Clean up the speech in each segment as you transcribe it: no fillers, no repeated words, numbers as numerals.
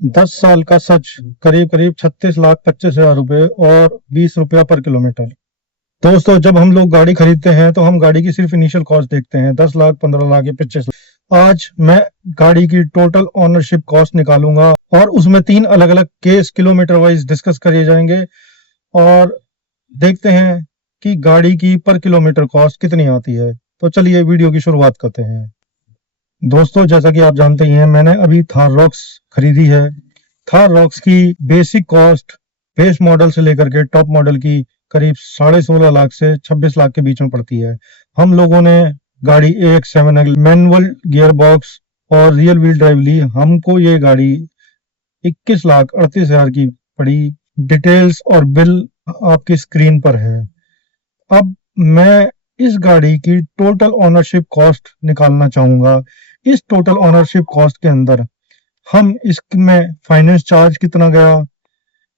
10 साल का सच, करीब करीब 36,25,000 रुपए और 20 रुपया पर किलोमीटर। दोस्तों, जब हम लोग गाड़ी खरीदते हैं तो हम गाड़ी की सिर्फ इनिशियल कॉस्ट देखते हैं, 10 लाख, 15 लाख या 25 लाख। आज मैं गाड़ी की टोटल ओनरशिप कॉस्ट निकालूंगा और उसमें 3 अलग अलग केस किलोमीटर वाइज डिस्कस करे जाएंगे और देखते हैं कि गाड़ी की पर किलोमीटर कॉस्ट कितनी आती है। तो चलिए वीडियो की शुरुआत करते हैं। दोस्तों, जैसा कि आप जानते ही हैं, मैंने अभी थार रॉक्स खरीदी है। थार रॉक्स की बेसिक कॉस्ट बेस मॉडल से लेकर के टॉप मॉडल की करीब 16.5 लाख से 26 लाख के बीच में पड़ती है। हम लोगों ने गाड़ी AX7L मैनुअल गियर बॉक्स और रियल व्हील ड्राइव ली। हमको ये गाड़ी 21,38,000 की पड़ी। डिटेल्स और बिल आपकी स्क्रीन पर है। अब मैं इस गाड़ी की टोटल ओनरशिप कॉस्ट निकालना चाहूंगा। इस टोटल ओनरशिप कॉस्ट के अंदर हम इसमें फाइनेंस चार्ज कितना गया,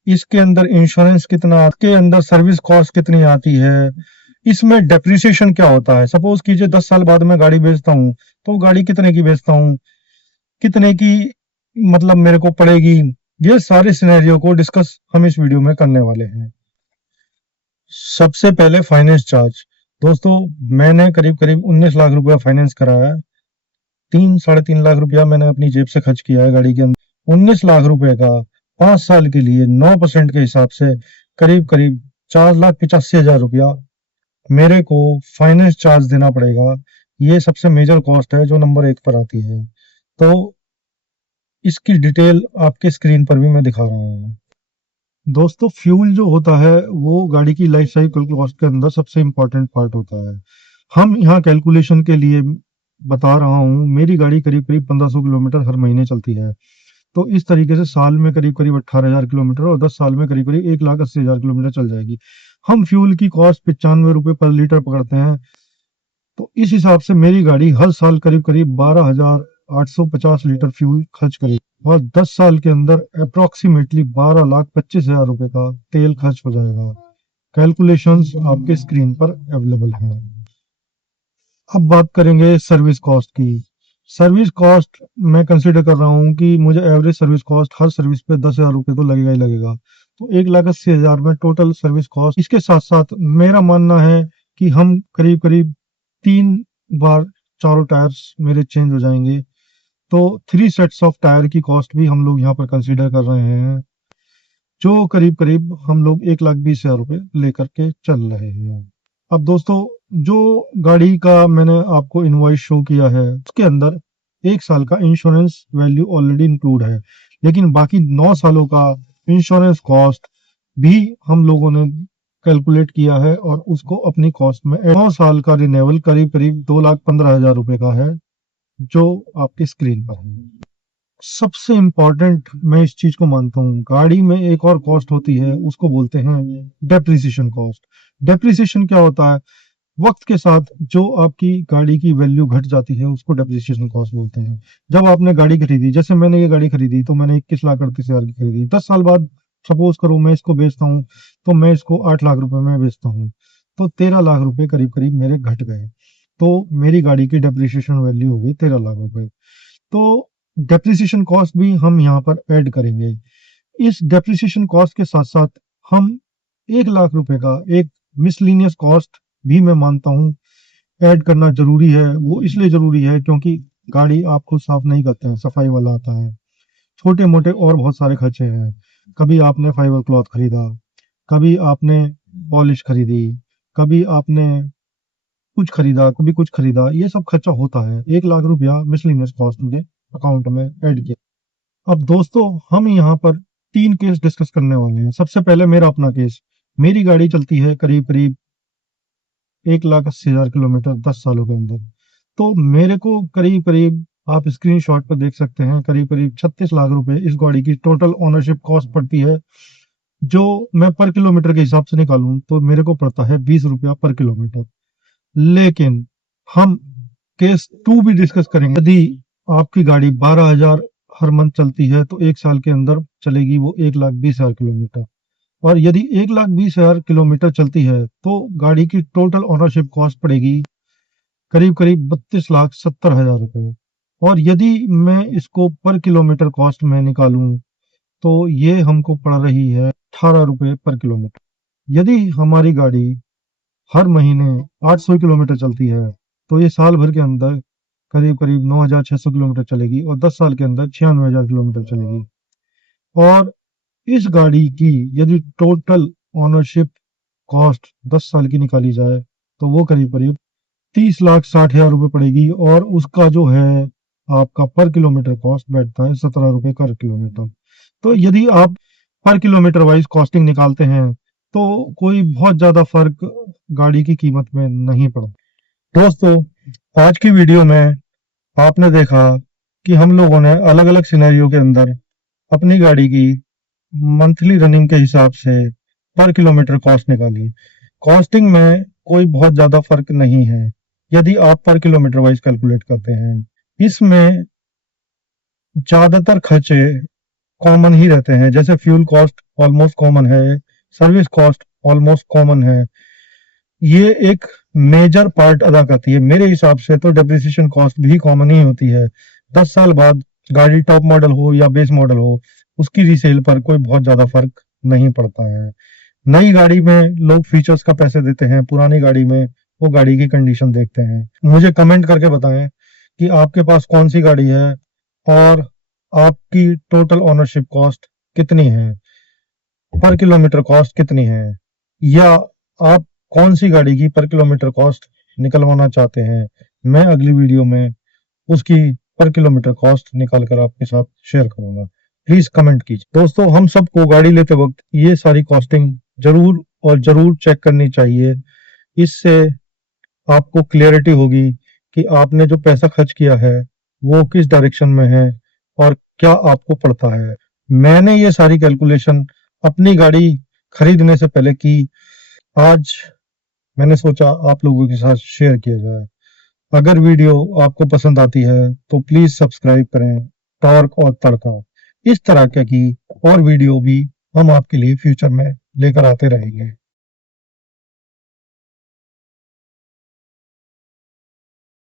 इसके अंदर इंश्योरेंस कितना, इसके अंदर सर्विस कॉस्ट कितनी आती है, इसमें डेप्रिसिएशन क्या होता है। सपोज कीजिए 10 साल बाद मैं गाड़ी बेचता हूँ तो गाड़ी कितने की बेचता हूँ, कितने की मतलब मेरे को पड़ेगी। ये सारे सिनेरियो को डिस्कस हम इस वीडियो में करने वाले हैं। सबसे पहले फाइनेंस चार्ज। दोस्तों, मैंने करीब करीब 19 लाख रुपया फाइनेंस कराया है। 3-3.5 लाख रुपया मैंने अपनी जेब से खर्च किया है गाड़ी के अंदर। 19 लाख रुपए का 5 साल के लिए 9% के हिसाब से करीब करीब 4,85,000 रुपया मेरे को फाइनेंस चार्ज देना पड़ेगा। ये सबसे मेजर कॉस्ट है जो नंबर 1 पर आती है। तो इसकी डिटेल आपके स्क्रीन पर भी मैं दिखा रहा हूँ। दोस्तों, फ्यूल जो होता है वो गाड़ी की लाइफ साइकिल कॉस्ट के अंदर सबसे इंपॉर्टेंट पार्ट होता है। हम यहाँ कैलकुलेशन के लिए बता रहा हूँ, मेरी गाड़ी करीब करीब 1500 किलोमीटर हर महीने चलती है। तो इस तरीके से साल में करीब करीब 18,000 किलोमीटर और 10 साल में करीब करीब 1,80,000 किलोमीटर चल जाएगी। हम फ्यूल की कॉस्ट 95 रुपए पर लीटर पकड़ते हैं। तो इस हिसाब से मेरी गाड़ी हर साल करीब करीब 12,850 लीटर फ्यूल खर्च करेगी और 10 साल के अंदर अप्रोक्सीमेटली 12,25,000 रुपए का तेल खर्च हो जाएगा। कैलकुलेशंस आपके स्क्रीन पर अवेलेबल है। अब बात करेंगे सर्विस कॉस्ट की। सर्विस कॉस्ट मैं कंसिडर कर रहा हूँ कि मुझे एवरेज सर्विस कॉस्ट हर सर्विस पे 10,000 रुपये तो लगेगा ही लगेगा। तो 1,80,000 में टोटल सर्विस कॉस्ट। इसके साथ साथ मेरा मानना है कि हम करीब करीब 3 बार चारों टायर्स मेरे चेंज हो जाएंगे। तो 3 सेट्स ऑफ टायर की कॉस्ट भी हम लोग यहाँ पर कंसिडर कर रहे हैं, जो करीब करीब हम लोग 1,20,000 रुपये लेकर के चल रहे हैं। अब दोस्तों, जो गाड़ी का मैंने आपको इनवॉइस शो किया है उसके अंदर 1 साल का इंश्योरेंस वैल्यू ऑलरेडी इंक्लूड है, लेकिन बाकी 9 सालों का इंश्योरेंस कॉस्ट भी हम लोगों ने कैलकुलेट किया है और उसको अपनी कॉस्ट में 9 साल का रिन्यूअल करीब करीब 2,15,000 रुपए का है, जो आपकी स्क्रीन पर है। सबसे इम्पोर्टेंट मैं इस चीज को मानता हूँ, गाड़ी में एक और कॉस्ट होती है, उसको बोलते हैं डेप्रिसिएशन कॉस्ट। डेप्रिसिएशन क्या होता है? वक्त के साथ जो आपकी गाड़ी की वैल्यू घट जाती है उसको डेप्रिसिएशन कॉस्ट बोलते हैं। जब आपने गाड़ी खरीदी, जैसे मैंने ये गाड़ी खरीदी तो मैंने 21,38,000 की खरीदी। 10 साल बाद सपोज करो मैं इसको बेचता हूँ तो मैं इसको 8 लाख रुपए में बेचता हूँ, तो 13 लाख रुपए करीब करीब मेरे घट गए। तो मेरी गाड़ी की डेप्रिसिएशन वैल्यू हो गई 13 लाख रुपए। तो डेप्रिसिएशन कॉस्ट भी हम यहाँ पर ऐड करेंगे। इस डेप्रिसिएशन कॉस्ट के साथ साथ हम 1 लाख रुपए का एक मिसलिनियस कॉस्ट भी मैं मानता हूँ ऐड करना जरूरी है। वो इसलिए जरूरी है क्योंकि गाड़ी आप खुद साफ नहीं करते हैं, सफाई वाला आता है। छोटे मोटे और बहुत सारे खर्चे हैं। कभी आपने फाइबर क्लॉथ खरीदा, कभी आपने पॉलिश खरीदी, कभी आपने कुछ खरीदा, कभी कुछ खरीदा, ये सब खर्चा होता है। 1 लाख रुपया मिसलिनियस कॉस्ट मुझे अकाउंट में ऐड किया। अब दोस्तों, हम यहाँ पर 3 केस डिस्कस करने वाले हैं। सबसे पहले मेरा अपना केस। मेरी गाड़ी चलती है करीब करीब 1,80,000 किलोमीटर 10 सालों के अंदर। तो मेरे को करीब करीब आप स्क्रीनशॉट पर देख सकते हैं करीब करीब 36 लाख रुपए इस गाड़ी की टोटल ओनरशिप कॉस्ट पड़ती है। जो मैं पर किलोमीटर के हिसाब से निकालूं तो मेरे को पड़ता है 20 रुपया पर किलोमीटर। लेकिन हम केस 2 भी डिस्कस करेंगे। यदि आपकी गाड़ी 12,000 हर मंथ चलती है तो 1 साल के अंदर चलेगी वो 1,20,000 किलोमीटर। और यदि 1,20,000 किलोमीटर चलती है तो गाड़ी की टोटल ओनरशिप कॉस्ट पड़ेगी करीब करीब 32,70,000 रुपए। और यदि मैं इसको पर किलोमीटर कॉस्ट में निकालूं तो ये हमको पड़ रही है 18 रुपये पर किलोमीटर। यदि हमारी गाड़ी हर महीने 800 किलोमीटर चलती है तो ये साल भर के अंदर करीब करीब 9,600 किलोमीटर चलेगी और 10 साल के अंदर 96,000 किलोमीटर चलेगी। और इस गाड़ी की यदि टोटल ओनरशिप कॉस्ट 10 साल की निकाली जाए तो वो करीब करीब 30,60,000 रुपये पड़ेगी और उसका जो है आपका पर किलोमीटर कॉस्ट बैठता है 17 रुपये पर किलोमीटर। तो यदि आप पर किलोमीटर वाइज कॉस्टिंग निकालते हैं तो कोई बहुत ज्यादा फर्क गाड़ी की कीमत में नहीं पड़ा। दोस्तों, आज की वीडियो में आपने देखा कि हम लोगों ने अलग अलग सिनेरियो के अंदर अपनी गाड़ी की मंथली रनिंग के हिसाब से पर किलोमीटर कॉस्ट निकाली। कॉस्टिंग में कोई बहुत ज्यादा फर्क नहीं है यदि आप पर किलोमीटर वाइज कैलकुलेट करते हैं। इसमें ज्यादातर खर्चे कॉमन ही रहते हैं, जैसे फ्यूल कॉस्ट ऑलमोस्ट कॉमन है, सर्विस कॉस्ट ऑलमोस्ट कॉमन है। ये एक मेजर पार्ट अदा करती है। मेरे हिसाब से तो डेप्रिसिएशन कॉस्ट भी कॉमन ही होती है। 10 साल बाद गाड़ी टॉप मॉडल हो या बेस मॉडल हो, उसकी रीसेल पर कोई बहुत ज्यादा फर्क नहीं पड़ता है। नई गाड़ी में लोग फीचर्स का पैसे देते हैं, पुरानी गाड़ी में वो गाड़ी की कंडीशन देखते हैं। मुझे कमेंट करके बताएं कि आपके पास कौन सी गाड़ी है और आपकी टोटल ओनरशिप कॉस्ट कितनी है, पर किलोमीटर कॉस्ट कितनी है, या आप कौन सी गाड़ी की पर किलोमीटर कॉस्ट निकलवाना चाहते हैं। मैं अगली वीडियो में उसकी पर किलोमीटर कॉस्ट निकाल कर आपके साथ शेयर करूंगा। प्लीज कमेंट कीजिए। दोस्तों, हम सबको गाड़ी लेते वक्त ये सारी कॉस्टिंग जरूर और जरूर चेक करनी चाहिए। इससे आपको क्लियरिटी होगी कि आपने जो पैसा खर्च किया है वो किस डायरेक्शन में है और क्या आपको पड़ता है। मैंने ये सारी कैलकुलेशन अपनी गाड़ी खरीदने से पहले की। आज मैंने सोचा आप लोगों के साथ शेयर किया जाए। अगर वीडियो आपको पसंद आती है तो प्लीज सब्सक्राइब करें टॉर्क और तड़का। इस तरह की और वीडियो भी हम आपके लिए फ्यूचर में लेकर आते रहेंगे।